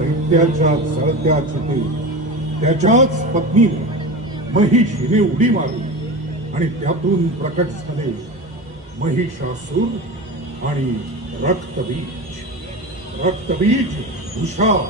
दैत्याच्या चळत्या चुके त्याच्याच पत्नीने महिषीने उडी मारली आणि त्यातून प्रकट झाले महिषासूर आणि रक्तबीज. रक्तबीज हुशार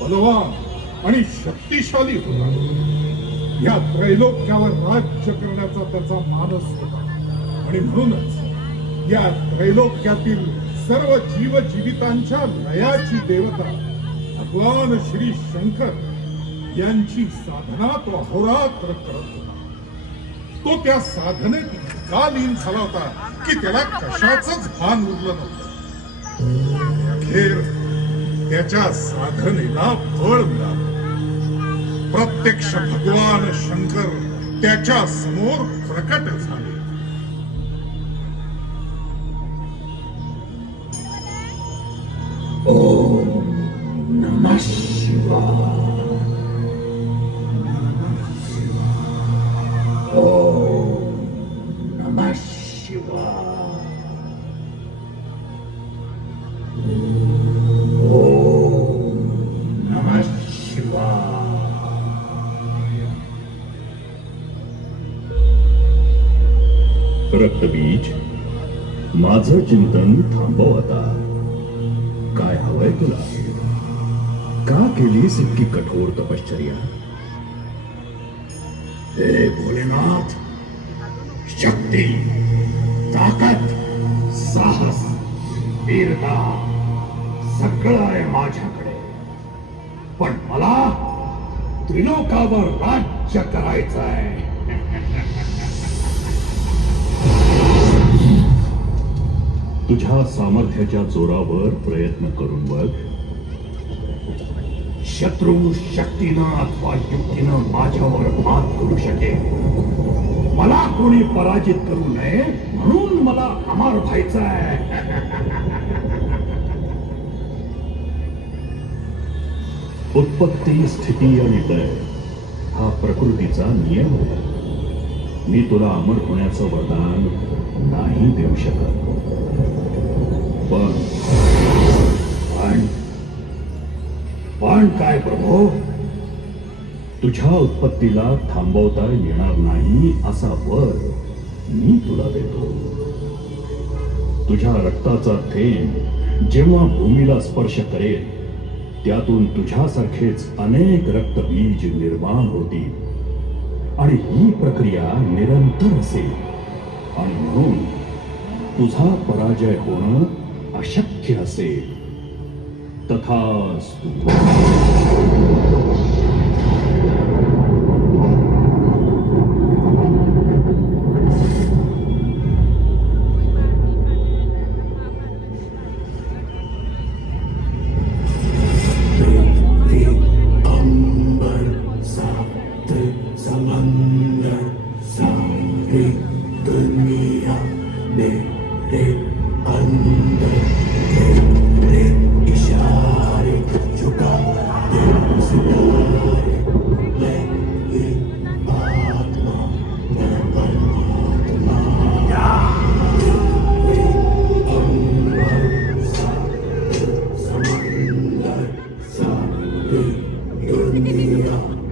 बलवान आणि शक्तिशाली होता. या त्रैलोक्यावर राज्य करण्याचा त्याचा मानस होता. आणि म्हणूनच या त्रैलोक्यातील सर्व जीवजीवितांच्या लयाची देवता भगवान श्री शंकर यांची साधना तो अहोरात्र करत होता. तो त्या साधनेत इतका लीन झाला होता की त्याला कशाच भान उरलं नव्हतं. अखेर त्याच्या साधनेला फळ मिळालं. प्रत्यक्ष भगवान शंकर त्याच्यासमोर प्रकट झाले. रक्तबीज माझं चिंतन थांबव आता. काय हवंय तुला? का केलीस इतकी कठोर तपश्चर्या? हे भोलेनाथ! शक्ती ताकद साहस वीरता सगळं आहे माझ्याकडे. पण मला त्रिलोकावर राज्य करायचं आहे तुझ्या सामर्थ्याच्या जोरावर प्रयत्न करून बघ. शत्रू शक्तीनं अथवा युक्तीनं माझ्यावर मात करू शकेल. मला कोणी पराजित करू नये म्हणून मला अमार व्हायचं आहे उत्पत्ती स्थिती आणि लय हा प्रकृतीचा नियम आहे. मी तुला अमर होण्याचं वरदान नाही देऊ शकत. पण पण पण काय प्रभो? तुझ्या उत्पत्तीला थांबवता येणार नाही असा वर मी तुला देतो. तुझ्या रक्ताचा थेंब जेव्हा भूमीला स्पर्श करेल त्यातून तुझ्यासारखेच अनेक रक्तबीज निर्माण होतील. आणि ही प्रक्रिया निरंतर असेल. आणि म्हणून तुझा पराजय होणं अशक्य असेल. तथास्तु. Hallelujah.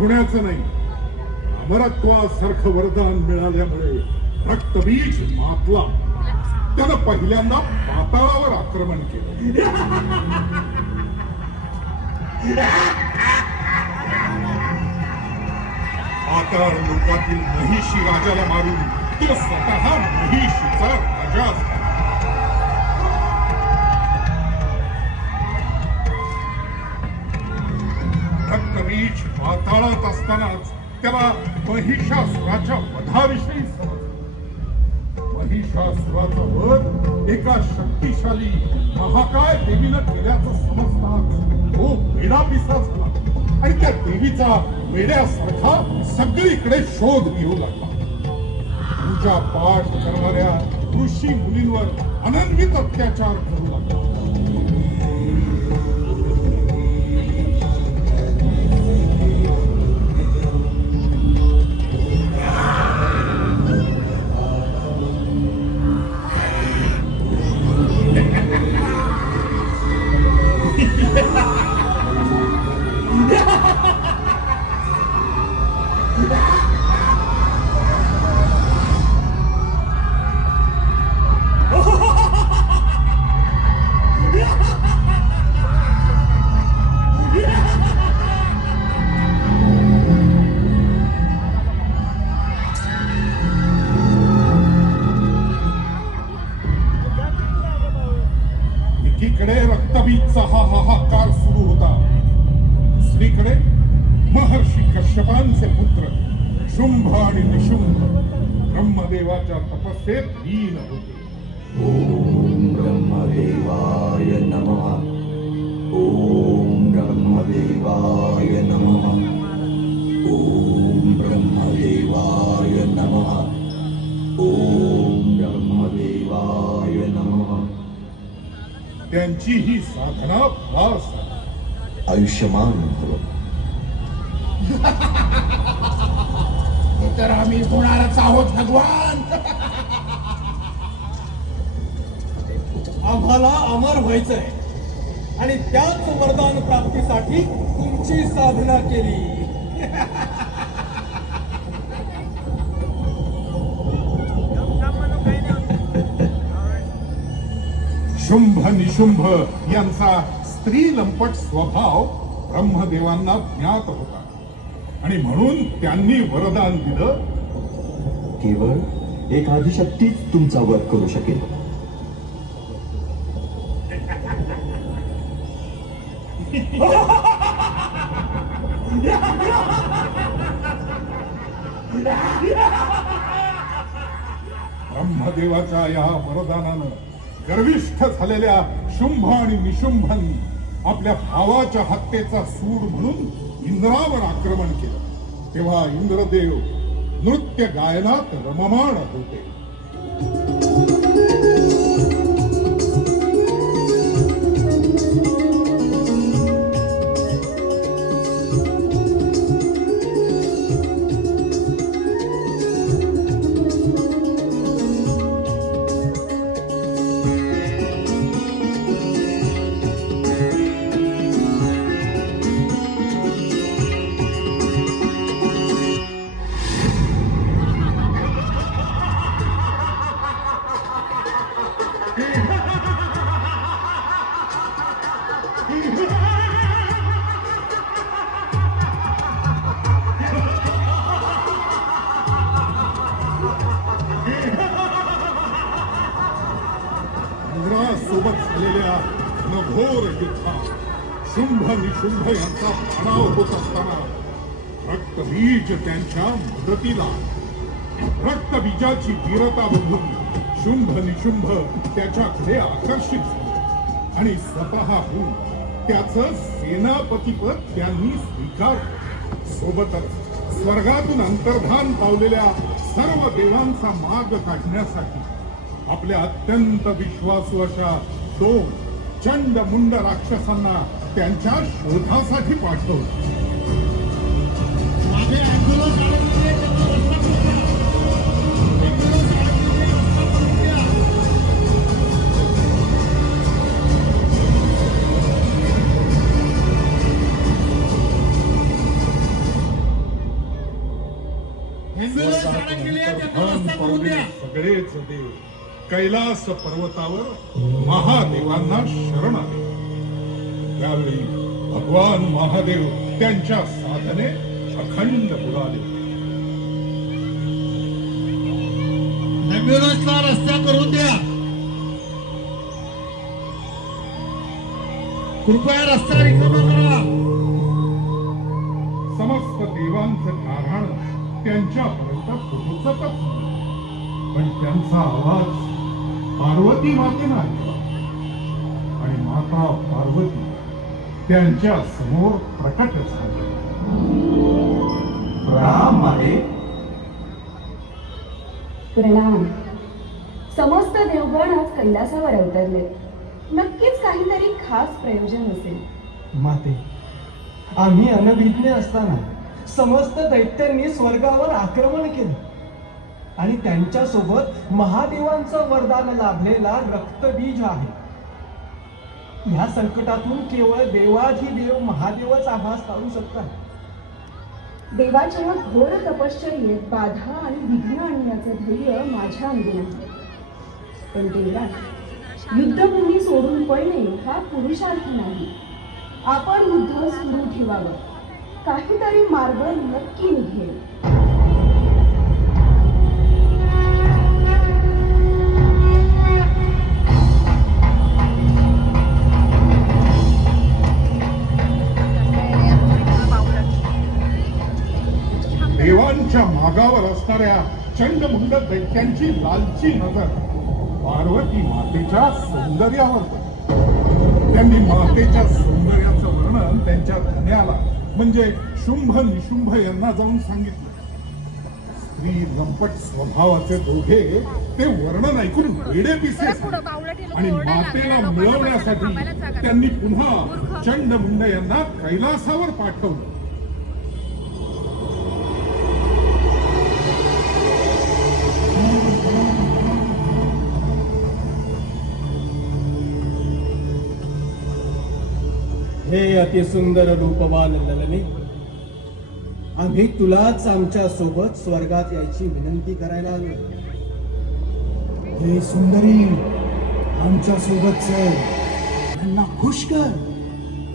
पुण्याचं होण्याचं नाही. अमरत्वासारखं वरदान मिळाल्यामुळे रक्तबीज मातला. त्यानं पहिल्यांदा पाताळावर आक्रमण केलं. पाताळ लोकातील महिषी राजाला मारून तो स्वतः महिषीचा राजा पाहत असतानाच त्याला महिषासुराच्या वधाविषयी समजलं. महिषासुराचा वध एका शक्तिशाली महाकाय देवीनं केल्याचं समजतात तो वेडा पिसा झाला. आणि त्या देवीचा वेड्यासारखा सगळीकडे शोध घेऊ लागला. पूजा पाठ करणाऱ्या ऋषी मुलींवर अनन्वित अत्याचार दुसरीकडे महर्षी कश्यपांचे पुत्र शुंभ आणि निशुंभ ब्रह्मदेवाच्या तपस्येत लीन होते. ओम ब्रह्मदेवाय नमः. ओम ब्रह्मदेवाय नमः. ओम ब्रह्मदेवाय नमः. ओम ब्रह्मदेवाय नमः. त्यांची ही साधना आहे. आयुष्यमान भव तर आम्ही होणारच आहोत भगवान. आम्हाला अमर व्हायचंय. आणि त्याच वरदान प्राप्तीसाठी तुमची साधना केली. शुंभ निशुंभ यांचा स्त्री लंपट स्वभाव ब्रह्मदेवांना ज्ञात होता. आणि म्हणून त्यांनी वरदान दिलं. केवळ एक आदिशक्तीच तुमचा वध करू शकेल. ब्रह्मदेवाच्या या वरदानानं गर्विष्ठ झालेल्या शुंभ आणि निशुंभांनी आपल्या भावाच्या हत्येचा सूड म्हणून इंद्रावर आक्रमण केलं. तेव्हा इंद्रदेव नृत्य गायनात रममाण होते. करत असताना रक्तबीज त्यांच्या मदतीला रक्तबीजाची वीरता बघून शुंभ निशुंभ त्याच्याकडे आकर्षित झाले. आणि होऊन त्याच सेनापतीपद त्यांनी स्वीकार सोबतच स्वर्गातून अंतर्धान पावलेल्या सर्व देवांचा मार्ग काढण्यासाठी आपल्या अत्यंत विश्वासू अशा दोन चंड मुंड राक्षसांना त्यांच्या शोधासाठी पाठवलं. सगळेच देव कैलास पर्वतावर महादेवांना शरण आले. त्यावेळी भगवान महादेव त्यांच्या साधने अखंड बुडाले. नंबुरसला रस्ता करून द्या. कृपया रस्ता रिकामा करा. समस्त देवांचं गाऱ्हाण त्यांच्यापर्यंत पोहोचतच. पण त्यांचा आवाज पार्वती मातेनं ऐकला. आणि माता पार्वती त्यांच्यासमोर प्रकट झाली. राम आहे. प्रणाम. समस्त देवगण आज कैलासावर अवतरले नक्कीच काहीतरी खास प्रयोजन असेल. माते आम्ही अनभिज्ञ असताना समस्त दैत्यांनी स्वर्गावर आक्रमण केलं. आणि त्यांच्यासोबत महादेवांचं वरदान लाभलेला रक्तबीज आहे. ह्या संकटातून केवळ देवाधी देव महादेवच आभास पाहू शकतात देवाच्या घोर तपश्चर्येत बाधा आणि विघ्न आणण्याचे धैर्य माझ्या अंगी नाही. पण देवा युद्धभूमी सोडून पळणे हा पुरुषार्थ नाही. आपण युद्ध सुरू ठेवावं. काहीतरी मार्ग नक्की निघेल. देवांच्या मागावर असणाऱ्या चंडमुंड दैत्यांची लालची नजर पार्वती मातेच्या सौंदर्यावर. त्यांनी मातेच्या सौंदर्याचं वर्णन त्यांच्या धन्याला म्हणजे शुंभ निशुंभ यांना जाऊन सांगितलं. स्त्री लंपट स्वभावाचे दोघे ते वर्णन ऐकून वेडे पिसे. आणि मातेला मिळवण्यासाठी त्यांनी पुन्हा चंडमुंड यांना कैलासावर पाठवलं. हे अतिसुंदर रूपवान ललने आम्ही तुलाच आमच्यासोबत स्वर्गात यायची विनंती करायला आलो हे सुंदरी आमच्यासोबत चल. त्यांना खुश कर.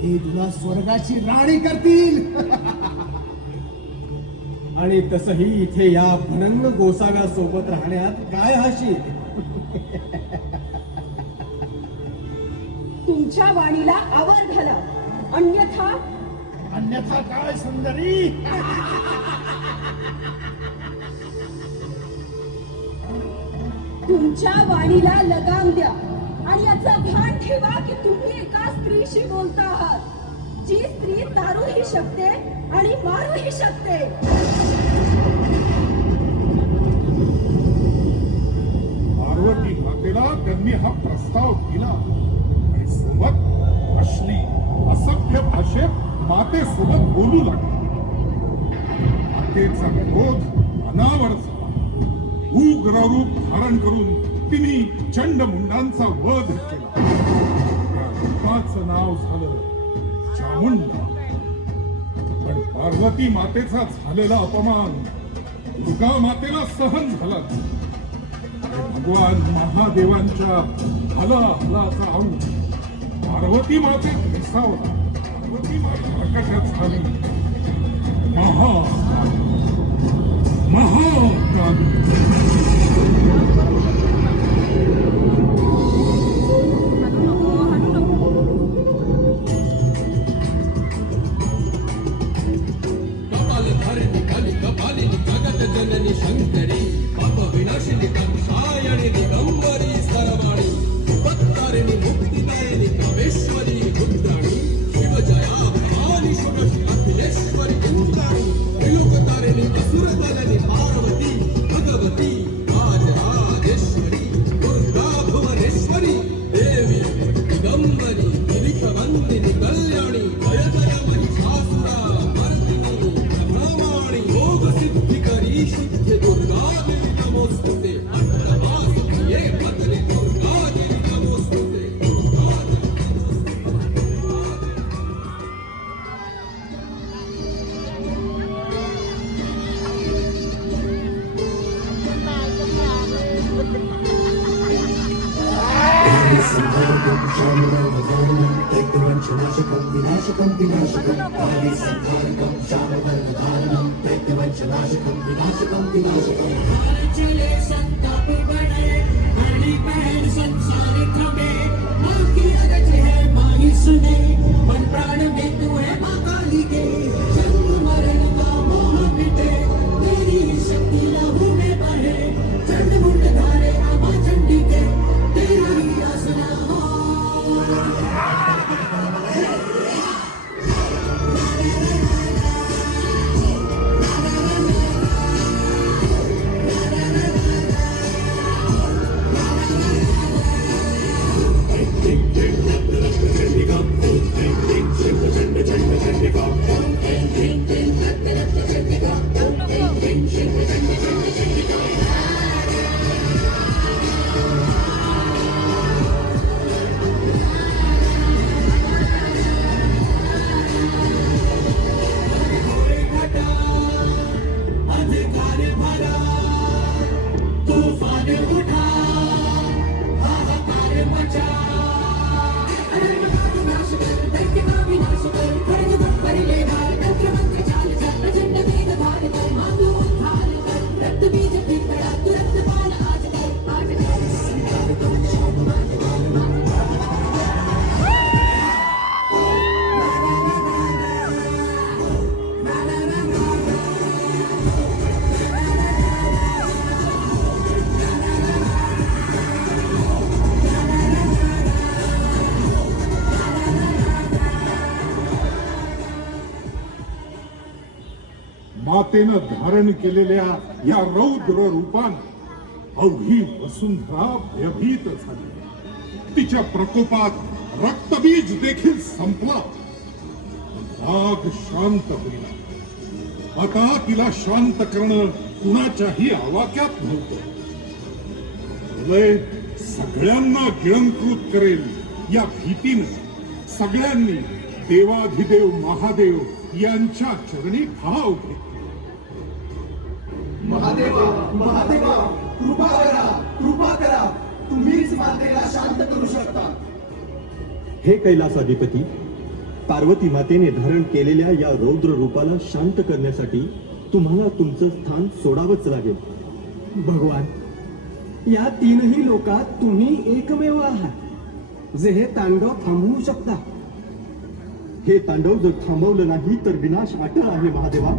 हे तुला स्वर्गाची राणी करतील. आणि तसही इथे या भनंग गोसाव्या सोबत राहण्यात काय हाशी तुमच्या वाणीला आवर घाला. अन्यथा? अन्यथा काय सुंदरी? तुमच्या वाणीला लगाम द्या आणि याचा भान ठेवा की तुम्ही एका स्त्रीशी बोलता आहात. जी स्त्री तारूही शकते आणि मारूही शकते. पार्वती मातेला त्यांनी हा प्रस्ताव दिला. आणि सोबत अश्ली असभ्य भाषेत मातेसोबत बोलू लागले. मातेचा विरोध अनावर झाला उग्र रूप धारण करून तिने चंड मुंडांचा वध केला. रूपाचं नाव झालं चामुंडा. पण पार्वती मातेचा झालेला अपमान दुर्गा मातेला सहन झाला भगवान महादेवांच्या हला हलाचा अंश पार्वती माते भेसावला पार्वती माता प्रकट झाली महाकाली महाकाली कपालधारिणि कलिकपालिनि मातेनं धारण केलेल्या या रौद्र रूपानं अवघी वसुंधरा भयभीत झाली. तिच्या प्रकोपात रक्तबीज देखील संपला. राग शांत होईल. आता तिला शांत करणं कुणाच्याही आवाक्यात नव्हतं. लय सगळ्यांना गिळंकृत करेल या भीतीनं. सगळ्यांनी देवाधिदेव महादेव यांच्या चरणी ठाव घेतला. महादेवा महादेवा कृपा करा कृपा करा. तुम्हीच मातेला शांत करू शकता. हे कैलासाधिपती पार्वती मातेने धारण केलेल्या या रौद्र रूपाला शांत करण्यासाठी तुम्हाला तुमचं स्थान सोडावंच लागेल. भगवान या तीनही लोकात तुम्ही एकमेव आहात. जे हे तांडव थांबवू शकता. हे तांडव जर थांबवलं नाही तर विनाश अटळ आहे महादेवा.